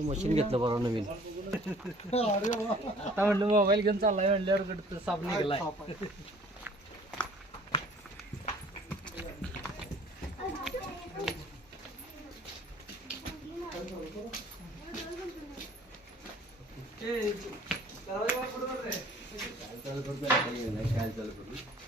Machine घेतलं बरं नवीन. आता म्हणलं मोबाईल घेऊन चाललाय म्हणल्यावर कडे साप निघालाय. मॅडम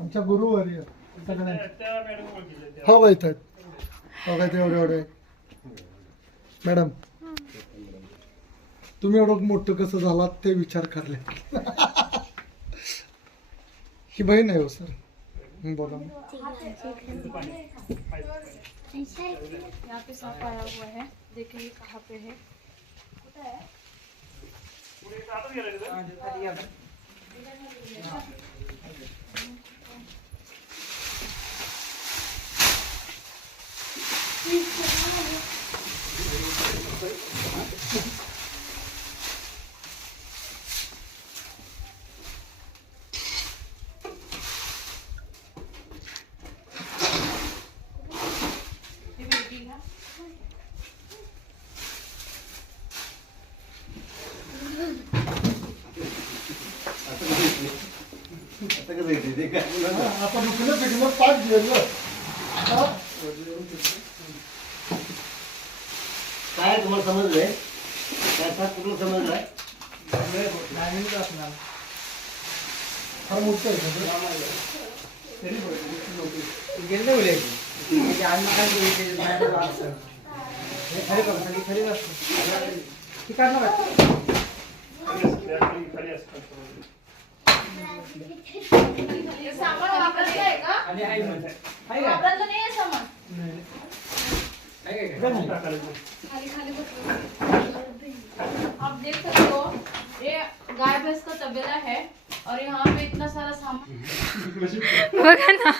आमच्या गुरुवारी हा वाईट आहेत बघा ते एवढे एवढे. मॅडम तुम्ही एवढं मोठं कसं झालात ते विचार करले. ही बहीण आहे हो सर. बोला. यहाँ पे सांप आया हुआ है। देखेंगे कहाँ पे है। आपण उठलं पिढीवर पाच गेलं काय तुम्हाला समजलंय काय सात कुठलं समजलंय फार मोठं आहे? गेले बोले अन्न काय हे खरी बघ सगळी खरी असते ती काढणार का? ये सामान वापरायचं आहे का आणि आई म्हणते आहे का? वापरायचं नाही। आहे सामान खाली खाली आप देख सकते हो ये गाय भैंस का तबेला है और यहाँ पे इतना सारा सामान बघा ना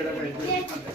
Era mais dois.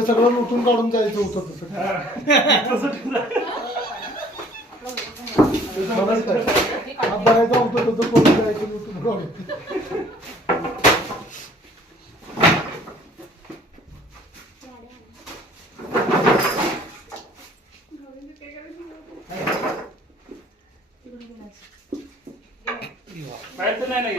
ते सगळं लुटून काढून जायचं होतं तसं. बघायचं होतं तसं करून जायचं लुटून काढून. नाही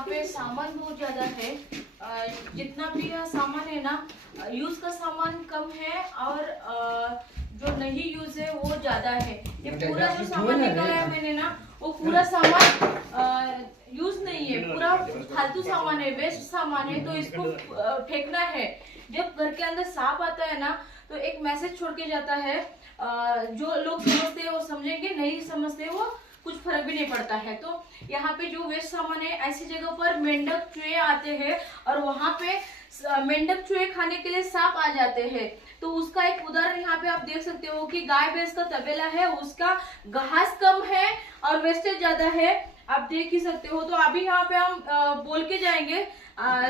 यहाँ पे सामान बहुत ज़्यादा है। जितना भी यह सामान है ना यूज़ का सामान कम है और जो नहीं यूज़ है वो ज़्यादा है। ये पूरा जो सामान निकाला है मैंने ना वो पूरा सामान यूज़ नहीं है। पूरा फालतू सामान है वेस्ट सामान है तो इसको फेंकना है। जब घर के अंदर सांप आता है ना तो एक मैसेज छोड़ के जाता है जो लोग समझते हैं वो समझेंगे नहीं समझते वो कुछ फ़र्क भी नहीं पड़ता है। तो यहाँ पे जो वेस्ट सामान है, ऐसी जगह पर मेंढक चूहे आते हैं और वहाँ पे मेंढक चूहे खाने के लिए सांप आ जाते हैं। तो उसका एक उदाहरण यहाँ पे आप देख सकते हो कि गाय भैंस का तबेला है, उसका घास कम है और वेस्टेज ज़्यादा है। आप देख ही सकते हो। तो अभी यहाँ पे हम बोल के जाएँगे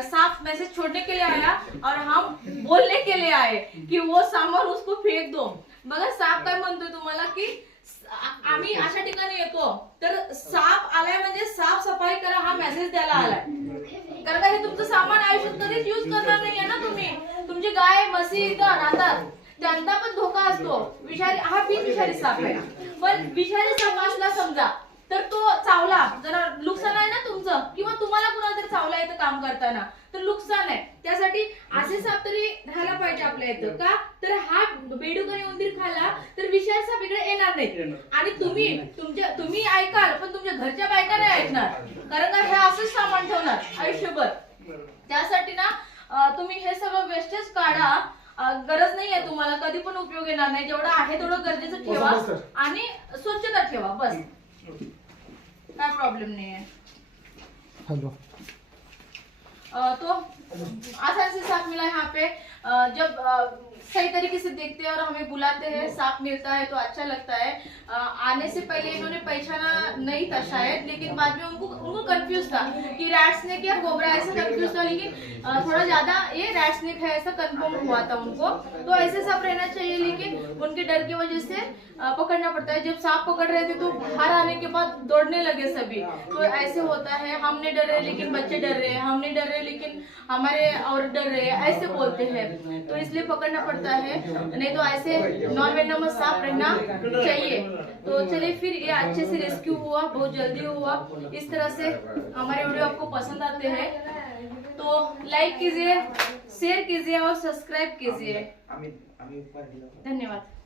सांप मैसेज छोड़ने के लिए आया और हम बोलने के लिए आए कि वो सामान उसको फेंक दो। बघा साप काय म्हणतोय तुम्हाला की आम्ही अशा ठिकाणी येतो. तर साप आलाय म्हणजे साफ सफाई करा हा मेसेज द्यायला आलाय. कारण का हे तुमचं सामान आयुष्यात कधीच युज करणार नाहीये ना तुम्ही. तुमची गाय म्हशी इथं राहतात. त्यांना पण धोका असतो. विषारी हा बिन विषारी साप आहे. पण विषारी साप असला समजा तर तो चावला. जरा नुकसान तुमचं किंवा तुम्हाला कुणाला तरी चावला इथं काम करताना. तर नुकसान आहे. त्यासाठी असे साप तरी राहायला पाहिजे आपल्या इथं. का? तर हा बेडूक आणि उंदीर खाला तर विषारी साप इकडे येणार नाही आणि तुम्ही तुमच्या तुम्ही ऐकाल पण तुमच्या घरच्या बायका नाही ऐकणार. कारण का हे असंच सामान ठेवणार आयुष्यभर. त्यासाठी ना तुम्ही हे सगळं वेस्टेज काढा. गरज नाही आहे तुम्हाला. कधी पण उपयोग येणार नाही. जेवढं आहे तेवढं गरजेचं ठेवा. आणि स्वच्छता ठेवा. बस. काय प्रॉब्लेम नाही आहे हेलो. तो आसान से साथ मिला यहाँ पे. जब सही तरीके से देखते हैं और हमें बुलाते हैं सांप मिलता है तो अच्छा लगता है। आने से पहले इन्होंने पहचाना नहीं था शायद, लेकिन बाद में उनको उनको कंफ्यूज था कि रैट स्नेक या कोबरा ऐसा कंफ्यूज था, लेकिन थोड़ा ज़्यादा ये रैट स्नेक है, ऐसा कंफर्म हुआ था उनको। तो ऐसे सांप रहना चाहिए, लेकिन उनके डर की वजह से पकड़ना पड़ता है। जब सांप पकड़ रहे थे तो बाहर आने के बाद दौड़ने लगे सभी। तो ऐसे होता है हम नहीं डर रहे लेकिन बच्चे डर रहे हैं हम नहीं डर रहे लेकिन हमारे और डर रहे ऐसे बोलते हैं। तो इसलिए पकड़ना पड़ता है। नहीं तो ऐसे नॉन वेनमस साफ़ रहना चाहिए। तो चलिए फिर ये अच्छे से रेस्क्यू हुआ बहुत जल्दी हुआ। इस तरह से हमारे वीडियो आपको पसंद आते हैं। तो लाइक कीजिए शेयर कीजिए और सब्सक्राइब कीजिए। धन्यवाद।